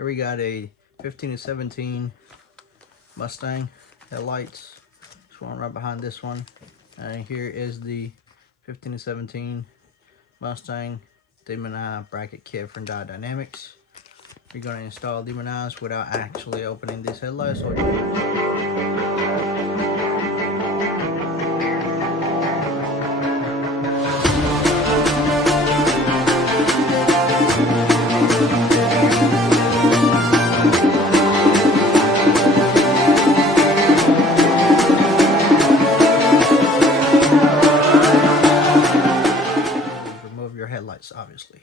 Here we got a 15 to 17 Mustang headlights. This one right behind this one. And here is the 15 to 17 Mustang dim eye bracket kit from Dial Dynamics. You're going to install dim eyes without actually opening these headlights. Remove your headlights, obviously.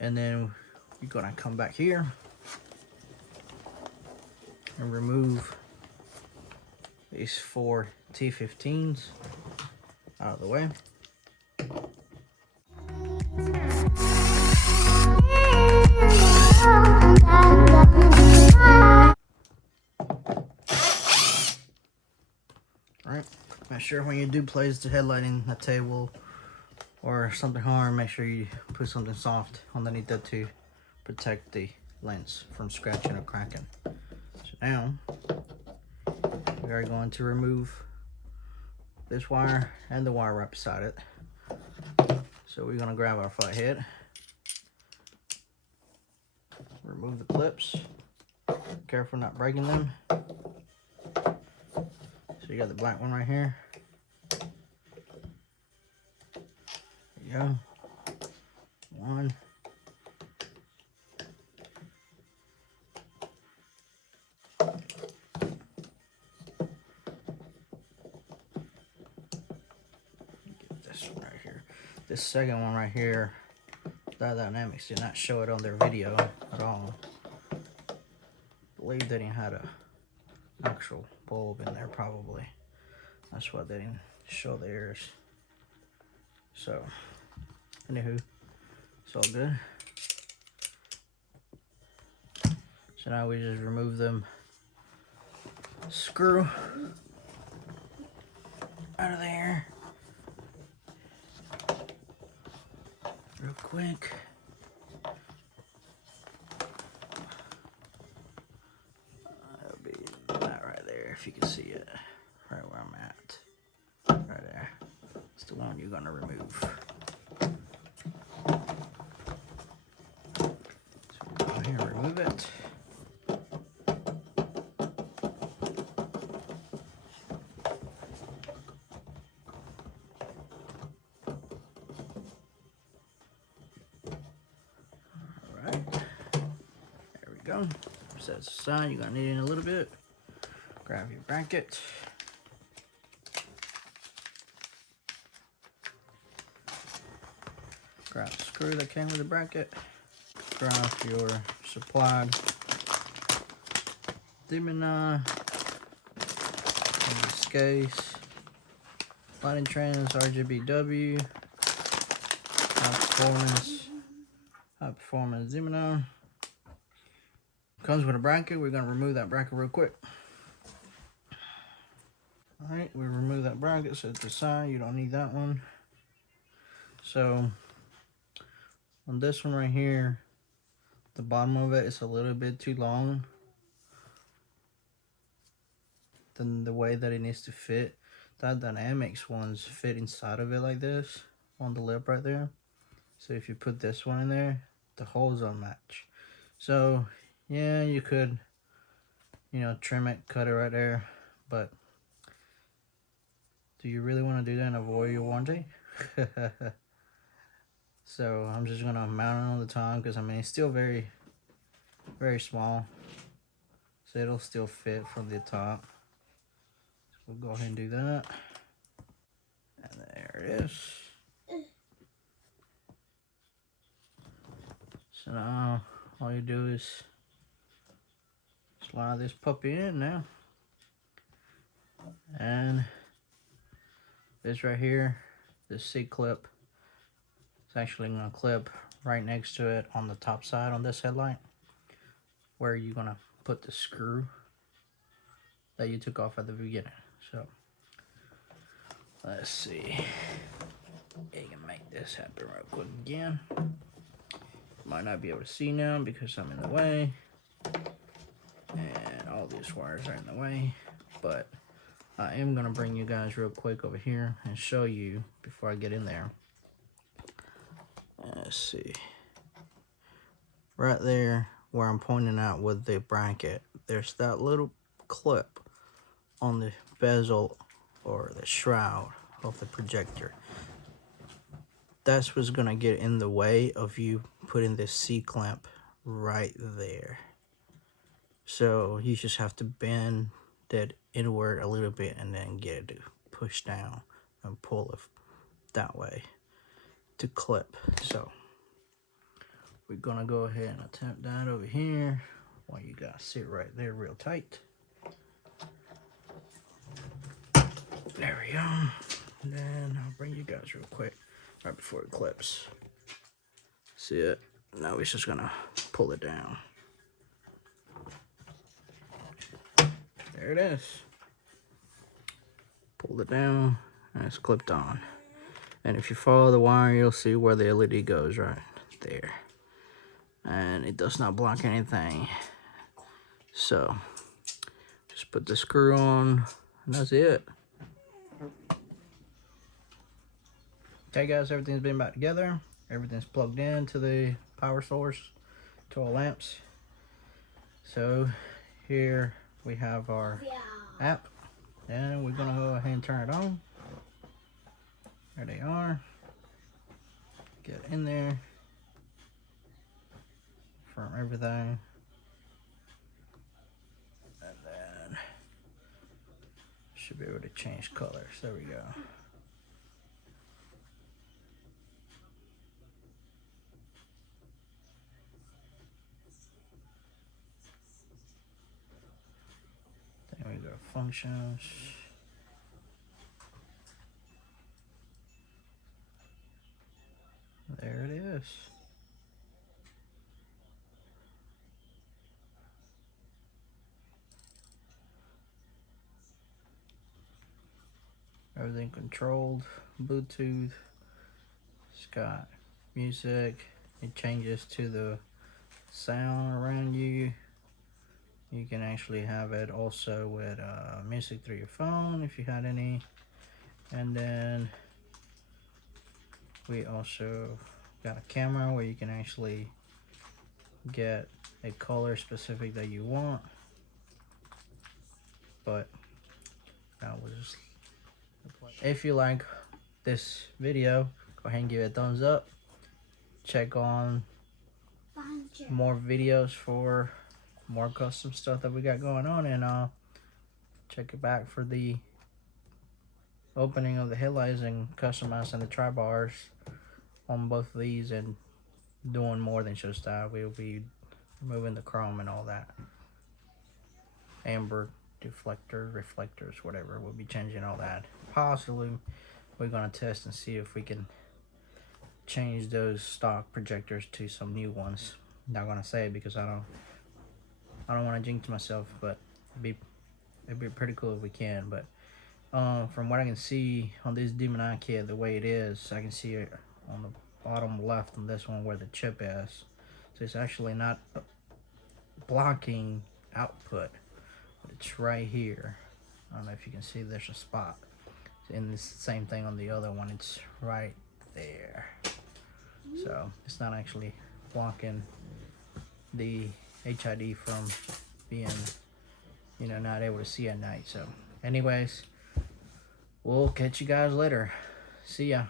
And then you're going to come back here and remove these 4 T15s out of the way. Alright, make sure when you do place the headlight in a table or something hard, make sure you put something soft underneath that to protect the lens from scratching or cracking. So now we are going to remove this wire and the wire right beside it. So we're going to grab our flat head, remove the clips, careful not breaking them. So you got the black one right here. There you go. One. Get this one right here. This second one right here, Dial Dynamics did not show it on their video at all. I believe they didn't have an actual bulb in there, probably. That's why they didn't show theirs. So, anywho, it's all good. So now we just remove them screw out of there real quick. That'll be that right there, if you can see it, right where I'm at, right there. It's the one you're gonna remove. So we'll go ahead and remove it. Go. Set this aside. You're gonna need it in a little bit. Grab your bracket. Grab the screw that came with the bracket. Grab your supplied dimming eye. In this case, lighting trans RGBW. High performance dimming eye. Comes with a bracket. We're going to remove that bracket real quick. Alright, we remove that bracket, set it to the side. You don't need that one. So, on this one right here, the bottom of it is a little bit too long than the way that it needs to fit. That Dynamics ones fit inside of it like this, on the lip right there. So if you put this one in there, the holes don't match. So, yeah, you could, trim it, cut it right there, but do you really want to do that and avoid your warranty? So I'm just going to mount it on the top because, it's still very, very small. So it'll still fit from the top. So we'll go ahead and do that. And there it is. So now all you do is slide this puppy in now, and this right here, this C clip, it's actually going to clip right next to it on the top side on this headlight, where you're going to put the screw that you took off at the beginning. So let's see, you can make this happen real quick again. Might not be able to see now because I'm in the way. And all these wires are in the way. But I am going to bring you guys real quick over here and show you before I get in there. Let's see. Right there where I'm pointing out with the bracket, there's that little clip on the bezel or the shroud of the projector. That's what's gonna get in the way of you putting this C-clamp right there. So you just have to bend that inward a little bit and then get it to push down and pull it that way to clip. So we're gonna go ahead and attempt that over here while you guys sit right there real tight. There we go. And then I'll bring you guys real quick right before it clips. See it? Now we're just gonna pull it down. There it is. Pull it down and it's clipped on. And if you follow the wire, you'll see where the LED goes right there. And it does not block anything. So just put the screw on and that's it. Okay guys, everything's been back together. Everything's plugged in to the power source, to our lamps. So here we have our app, and we're gonna go ahead and turn it on. There they are. Get in there. Confirm everything. And then should be able to change colors. There we go. Then we go to functions. There it is. Everything controlled, Bluetooth. It's got music. It changes to the sound around you. You can actually have it also with music through your phone if you had any. And then we also got a camera where you can actually get a color specific that you want. But that was just, if you like this video, go ahead and give it a thumbs up. Check on more videos for more custom stuff that we got going on, and check it back for the opening of the headlights and customizing the tri-bars on both of these, and doing more than just that. We'll be removing the chrome and all that, amber deflector, reflectors, whatever. We'll be changing all that. Possibly we're going to test and see if we can change those stock projectors to some new ones. Not going to say it because I don't want to jinx myself, but it'd be pretty cool if we can. But from what I can see on this Demon Eye kit, the way it is, I can see it on the bottom left on this one where the chip is. So it's actually not blocking output, but it's right here. I don't know if you can see there's a spot. And it's the same thing on the other one. It's right there. So it's not actually blocking the HID from being, you know, not able to see at night. So anyways, we'll catch you guys later. See ya.